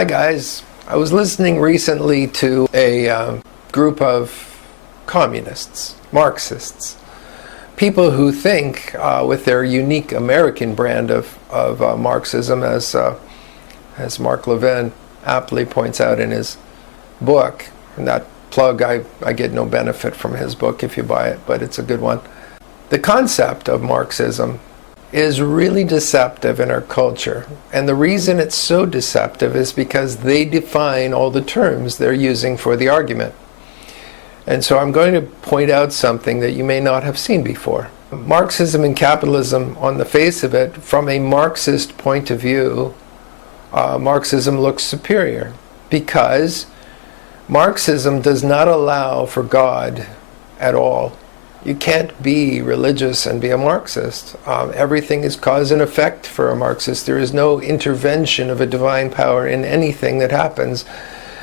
Hi guys, I was listening recently to a group of communists, Marxists, people who think with their unique American brand of Marxism, as Mark Levin aptly points out in his book. And that plug, I get no benefit from his book if you buy it, but it's a good one. The concept of Marxism is really deceptive in our culture. And the reason it's so deceptive is because they define all the terms they're using for the argument. And so I'm going to point out something that you may not have seen before. Marxism and capitalism, on the face of it, from a Marxist point of view, Marxism looks superior because Marxism does not allow for God at all. You can't be religious and be a Marxist. Everything is cause and effect for a Marxist. There is no intervention of a divine power in anything that happens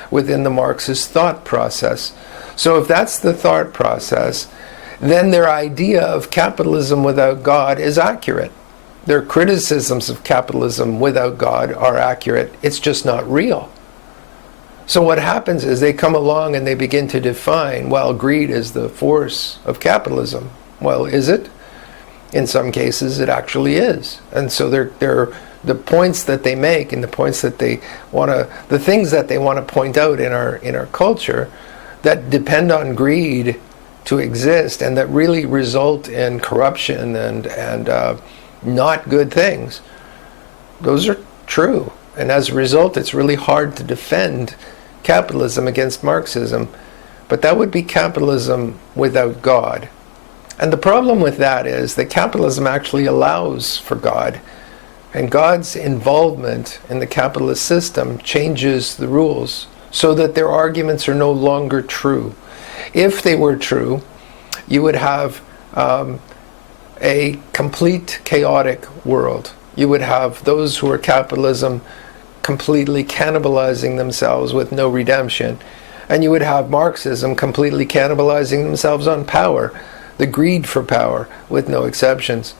within the Marxist thought process. So if that's the thought process, then their idea of capitalism without God is accurate. Their criticisms of capitalism without God are accurate. It's just not real. So what happens is they come along and they begin to define, well, greed is the force of capitalism. Well, is it? In some cases, it actually is. And so they're the points that they make and the points that they want to, the things that they want to point out in our culture that depend on greed to exist and that really result in corruption and not good things. Those are true. And as a result, it's really hard to defend capitalism against Marxism, but that would be capitalism without God. And the problem with that is that capitalism actually allows for God, and God's involvement in the capitalist system changes the rules so that their arguments are no longer true. If they were true, you would have a complete chaotic world. You would have those who are capitalism completely cannibalizing themselves with no redemption. And you would have Marxism completely cannibalizing themselves on power, the greed for power, with no exceptions.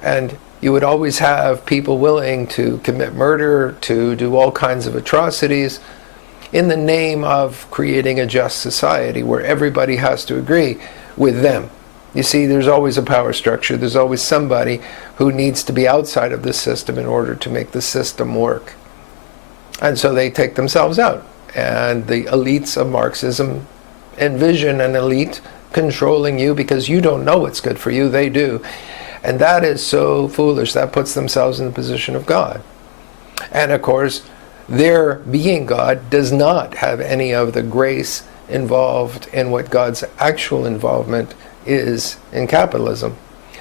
And you would always have people willing to commit murder, to do all kinds of atrocities, in the name of creating a just society where everybody has to agree with them. You see, there's always a power structure. There's always somebody who needs to be outside of the system in order to make the system work. And so they take themselves out. And the elites of Marxism envision an elite controlling you because you don't know what's good for you, they do. And that is so foolish. That puts themselves in the position of God. And of course, their being God does not have any of the grace involved in what God's actual involvement is in capitalism.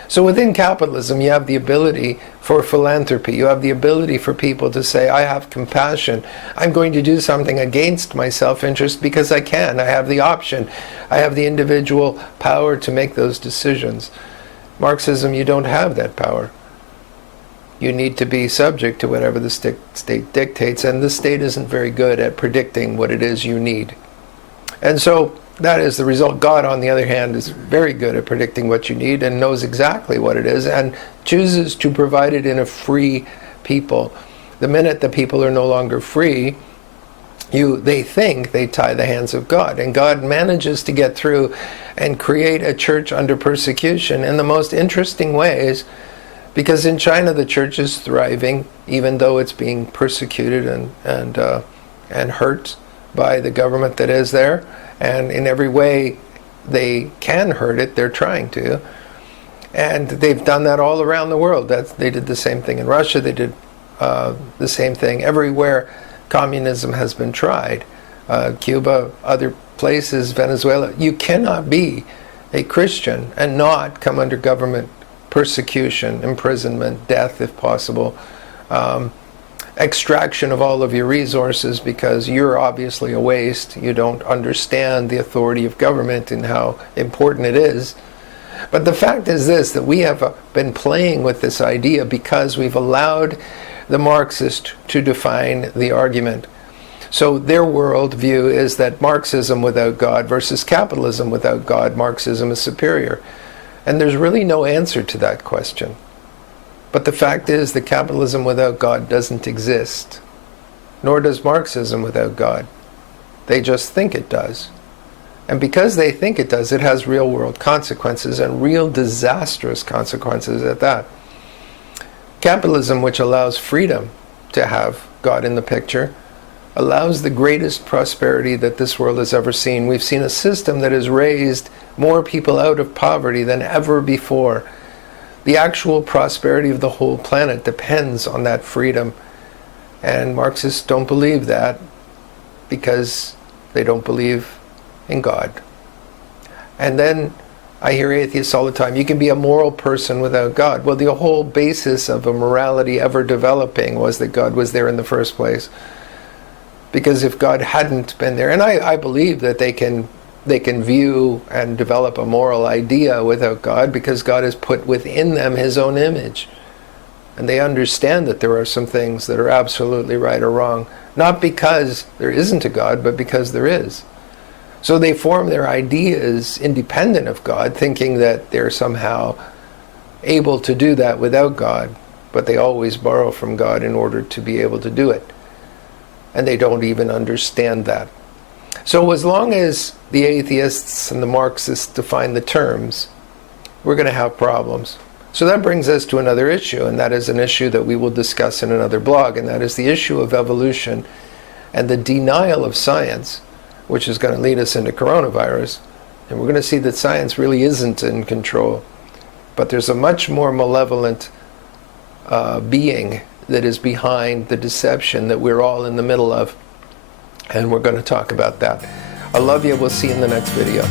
So within capitalism, you have the ability for philanthropy. You have the ability for people to say, I have compassion. I'm going to do something against my self-interest because I can. I have the option. I have the individual power to make those decisions. Marxism, you don't have that power. You need to be subject to whatever the state dictates, and the state isn't very good at predicting what it is you need. And so that is the result. God, on the other hand, is very good at predicting what you need and knows exactly what it is and chooses to provide it in a free people. The minute the people are no longer free, they think they tie the hands of God. And God manages to get through and create a church under persecution in the most interesting ways, because in China the church is thriving, even though it's being persecuted and hurt by the government that is there. And in every way they can hurt it, they're trying to. And they've done that all around the world. They did the same thing in Russia. They did the same thing everywhere communism has been tried. Cuba, other places, Venezuela. You cannot be a Christian and not come under government persecution, imprisonment, death if possible, extraction of all of your resources because you're obviously a waste. You don't understand the authority of government and how important it is. But the fact is this, that we have been playing with this idea because we've allowed the Marxist to define the argument. So their worldview is that Marxism without God versus capitalism without God, Marxism is superior. And there's really no answer to that question. But the fact is that capitalism without God doesn't exist. nor does Marxism without God. They just think it does. And because they think it does, it has real-world consequences, and real disastrous consequences at that. Capitalism, which allows freedom to have God in the picture, allows the greatest prosperity that this world has ever seen. We've seen a system that has raised more people out of poverty than ever before. The actual prosperity of the whole planet depends on that freedom. And Marxists don't believe that because they don't believe in God. And then I hear atheists all the time, you can be a moral person without God. Well, the whole basis of a morality ever developing was that God was there in the first place. Because if God hadn't been there, and I believe that they can view and develop a moral idea without God, because God has put within them His own image. And they understand that there are some things that are absolutely right or wrong, not because there isn't a God, but because there is. So they form their ideas independent of God, thinking that they're somehow able to do that without God, but they always borrow from God in order to be able to do it. And they don't even understand that. So as long as the atheists and the Marxists define the terms, we're going to have problems. So that brings us to another issue, and that is an issue that we will discuss in another blog, and that is the issue of evolution and the denial of science, which is going to lead us into coronavirus. And we're going to see that science really isn't in control. But there's a much more malevolent being that is behind the deception that we're all in the middle of. And we're going to talk about that. I love you. We'll see you in the next video.